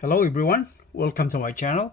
Hello everyone, welcome to my channel.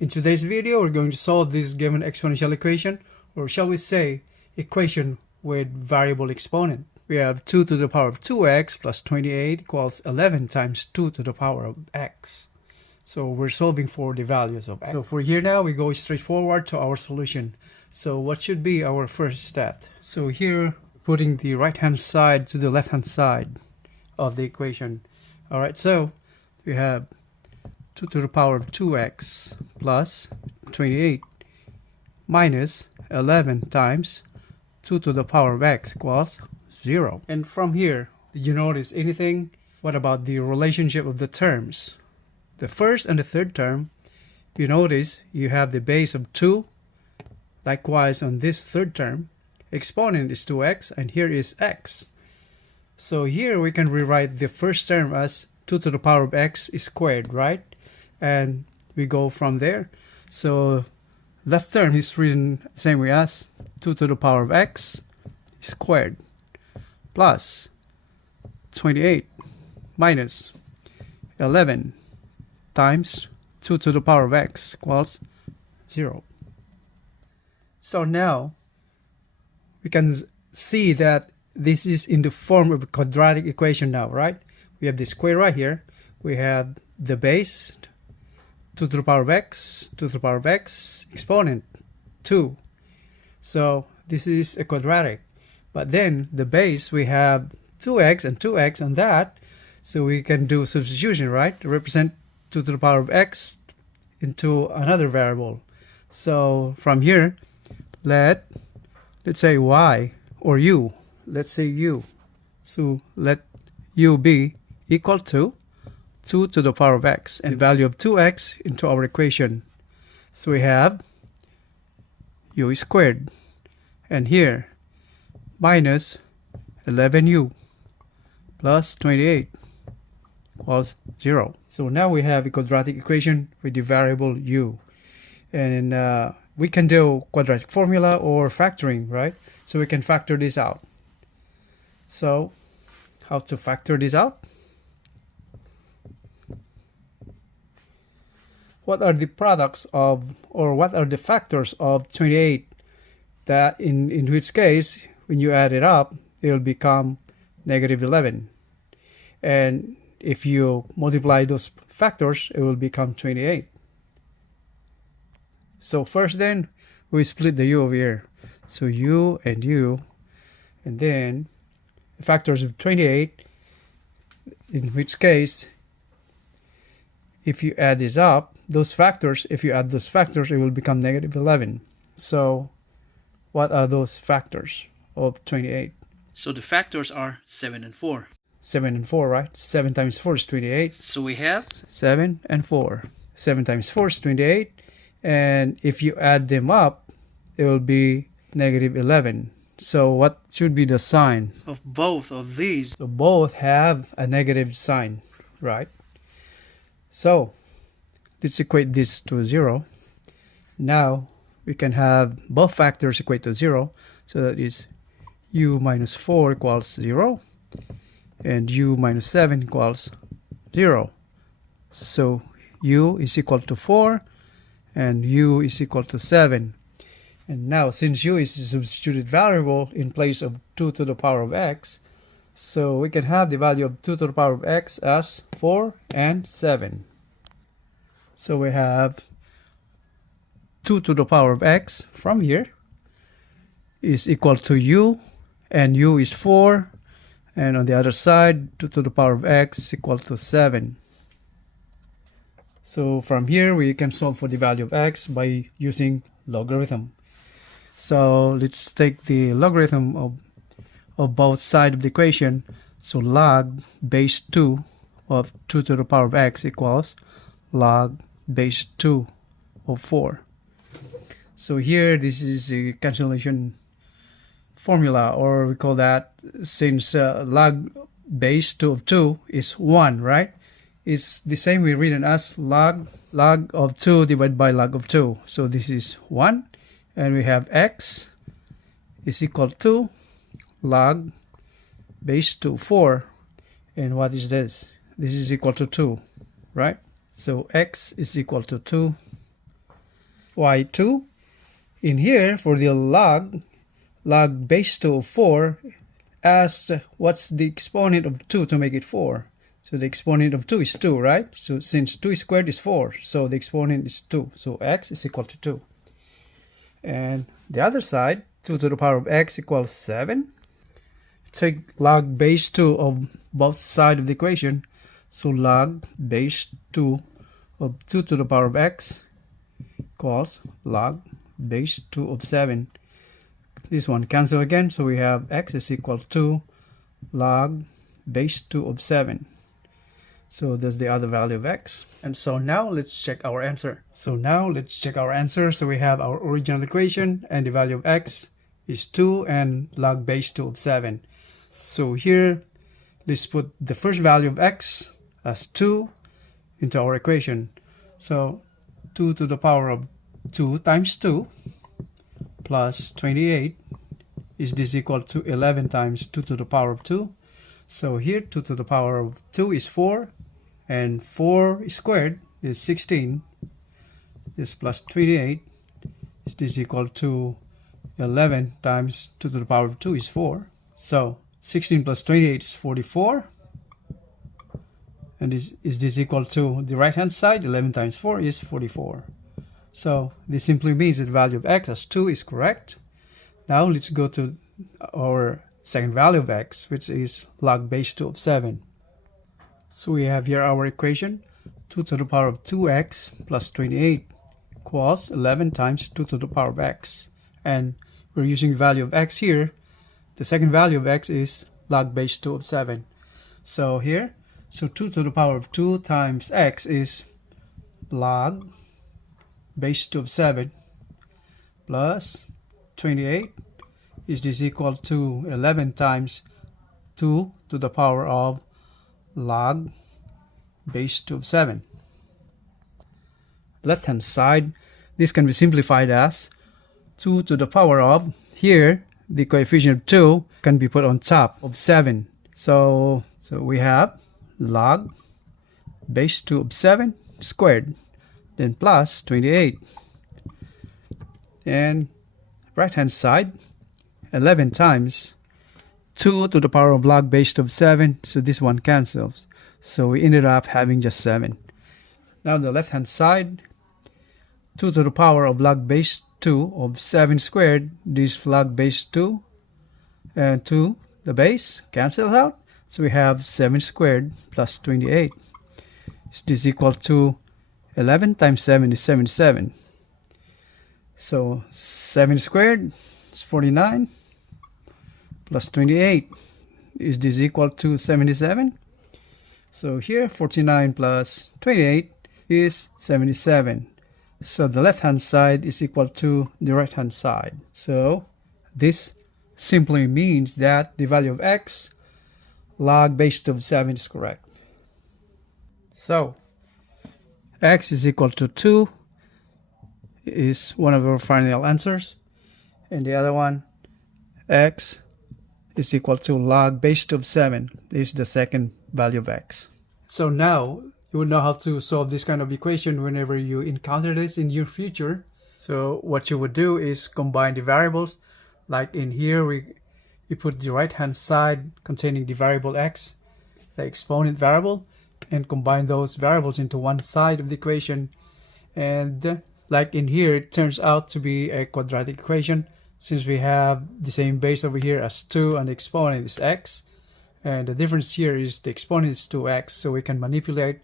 In today's video, we're going to solve this given exponential equation, or shall we say, equation with variable exponent. We have 2 to the power of 2x plus 28 equals 11 times 2 to the power of x. So we're solving for the values of x. So for here now, we go straight forward to our solution. So what should be our first step? So here, putting the right hand side to the left hand side of the equation. Alright, so we have 2 to the power of 2x plus 28 minus 11 times 2 to the power of x equals 0. And from here, did you notice anything? What about the relationship of the terms? The first and the third term, you notice you have the base of 2. Likewise, on this third term, exponent is 2x and here is x. So here we can rewrite the first term as 2 to the power of x squared, right? And we go from there. So left term is written the same way as 2 to the power of x squared plus 28 minus 11 times 2 to the power of x equals 0. So now we can see that this is in the form of a quadratic equation now, right? We have the square right here. We have the base 2 to the power of x, 2 to the power of x, exponent 2. So this is a quadratic. But then the base, we have 2x and 2x on that. So we can do substitution, right? To represent 2 to the power of x into another variable. So from here, let's say y or u. Let's say u. So let u be equal to 2 to the power of x and the value of 2x into our equation. So we have u squared and here minus 11u plus 28 equals 0. So now we have a quadratic equation with the variable u. And we can do quadratic formula or factoring, right? So we can factor this out. So how to factor this out? What are the products of, or what are the factors of 28 that in which case when you add it up it will become negative 11, and if you multiply those factors it will become 28. So first then we split the u over here, so u, and then the factors of 28, in which case if you add this up, those factors, if you add those factors, it will become negative 11. So what are those factors of 28? So the factors are 7 and 4. 7 and 4, right? 7 times 4 is 28. So we have 7 and 4. 7 times 4 is 28. And if you add them up, it will be negative 11. So what should be the sign of both of these? So both have a negative sign, right? So let's equate this to 0. Now we can have both factors equate to 0. So that is u minus 4 equals 0 and u minus 7 equals 0. So u is equal to 4 and u is equal to 7. And now since u is a substituted variable in place of 2 to the power of x, so we can have the value of 2 to the power of x as 4 and 7. So we have 2 to the power of x from here is equal to u, and u is 4, and on the other side 2 to the power of x is equal to 7. So from here we can solve for the value of x by using logarithm. So let's take the logarithm of both sides of the equation. So log base 2 of 2 to the power of x equals log base 2 of 4. So here this is a cancellation formula, or we call that, since log base 2 of 2 is 1, right? It's the same way written as log of 2 divided by log of 2. So this is 1, and we have x is equal to log base 2 4. And what is this? This is equal to 2, right? So x is equal to 2. Why 2? In here, for the log base 2 of 4 asks what's the exponent of 2 to make it 4. So the exponent of 2 is 2, right? So since 2 squared is 4, so the exponent is 2. So x is equal to 2. And the other side, 2 to the power of x equals 7. Take log base 2 of both sides of the equation. So log base 2 of 2 to the power of x equals log base 2 of 7. This one cancel again, so we have x is equal to log base 2 of 7. So that's the other value of x. And so now let's check our answer. So we have our original equation, and the value of x is 2 and log base 2 of 7. So here, let's put the first value of x as 2 into our equation. So 2 to the power of 2 times 2 plus 28 is this equal to 11 times 2 to the power of 2. So here 2 to the power of 2 is 4, and 4 squared is 16. This plus 28 is this equal to 11 times 2 to the power of 2 is 4. So 16 plus 28 is 44. And is this equal to the right hand side? 11 times 4 is 44. So this simply means that the value of x as 2 is correct. Now let's go to our second value of x, which is log base 2 of 7. So we have here our equation, 2 to the power of 2x plus 28 equals 11 times 2 to the power of x. And we're using the value of x here. The second value of x is log base 2 of 7. So here, so 2 to the power of 2 times x is log base 2 of 7 plus 28 is this equal to 11 times 2 to the power of log base 2 of 7. Left hand side, this can be simplified as 2 to the power of, here the coefficient of 2 can be put on top of 7. So we have log base 2 of 7 squared, then plus 28. And right hand side, 11 times 2 to the power of log base 2 of 7, so this one cancels. So we ended up having just 7. Now the left hand side, 2 to the power of log base 2 of 7 squared, this log base 2 and 2, the base cancels out. So we have 7 squared plus 28. Is this equal to 11 times 7 is 77. So 7 squared is 49 plus 28. Is this equal to 77? So here 49 plus 28 is 77. So the left hand side is equal to the right hand side. So this simply means that the value of x log base 2 of 7 is correct. So x is equal to 2 is one of our final answers, and the other one, x is equal to log base 2 of 7 is the second value of x. So now you will know how to solve this kind of equation whenever you encounter this in your future. So what you would do is combine the variables. Like in here, you put the right hand side containing the variable x, the exponent variable, and combine those variables into one side of the equation. And like in here, it turns out to be a quadratic equation, since we have the same base over here as 2 and the exponent is x. And the difference here is the exponent is 2x, so we can manipulate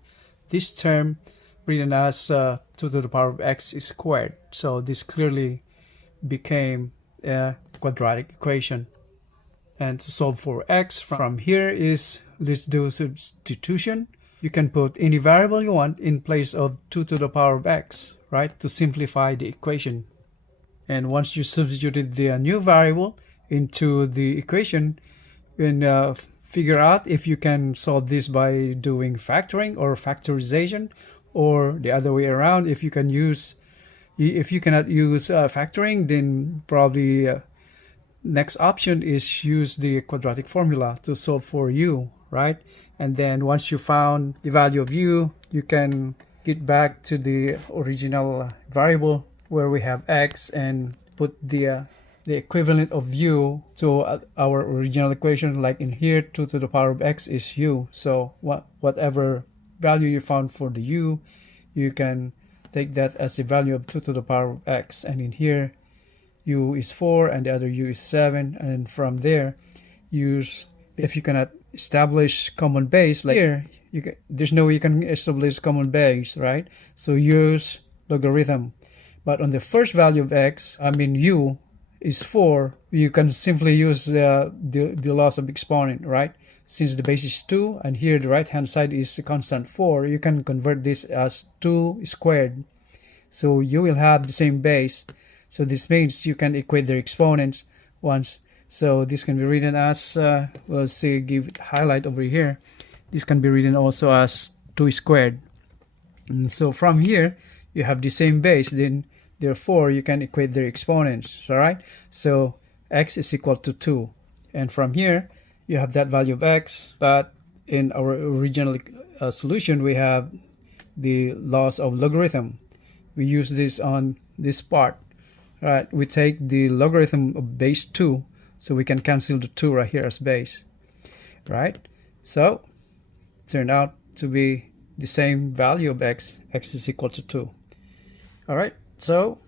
this term written as 2 to the power of x squared. So this clearly became a quadratic equation. And to solve for x from here is, let's do substitution. You can put any variable you want in place of 2 to the power of x, right, to simplify the equation. And once you substituted the new variable into the equation, you can figure out if you can solve this by doing factoring or factorization, or the other way around. If you cannot use factoring, then probably next option is use the quadratic formula to solve for u, right? And then once you found the value of u, you can it back to the original variable where we have x and put the equivalent of u to our original equation. Like in here, 2 to the power of x is u. So whatever value you found for the u, you can take that as the value of 2 to the power of x. And in here, u is 4 and the other u is 7. And from there, use, if you cannot establish common base, like here, there's no way you can establish common base, right? So use logarithm. But on the first value of x, u is 4, you can simply use the loss of exponent, right? Since the base is 2 and here the right hand side is a constant 4, you can convert this as 2 squared. So you will have the same base. So this means you can equate their exponents once. So this can be written as, we'll see, give it highlight over here. This can be written also as 2 squared. And so from here, you have the same base, then therefore you can equate their exponents, all right? So x is equal to 2. And from here, you have that value of x, but in our original solution, we have the loss of logarithm. We use this on this part, right? We take the logarithm of base 2, so we can cancel the 2 right here as base, right? So it turned out to be the same value of x is equal to 2. All right, so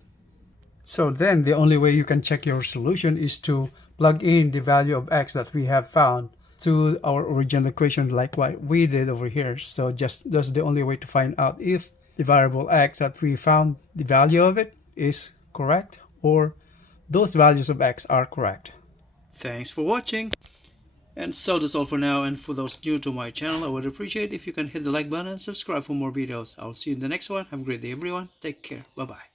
then the only way you can check your solution is to plug in the value of x that we have found to our original equation, like what we did over here. So that's the only way to find out if the variable x that we found, the value of it is correct, or those values of x are correct. Thanks for watching. And so that's all for now, and for those new to my channel, I would appreciate if you can hit the like button and subscribe for more videos. I'll see you in the next one. Have a great day everyone. Take care. Bye bye.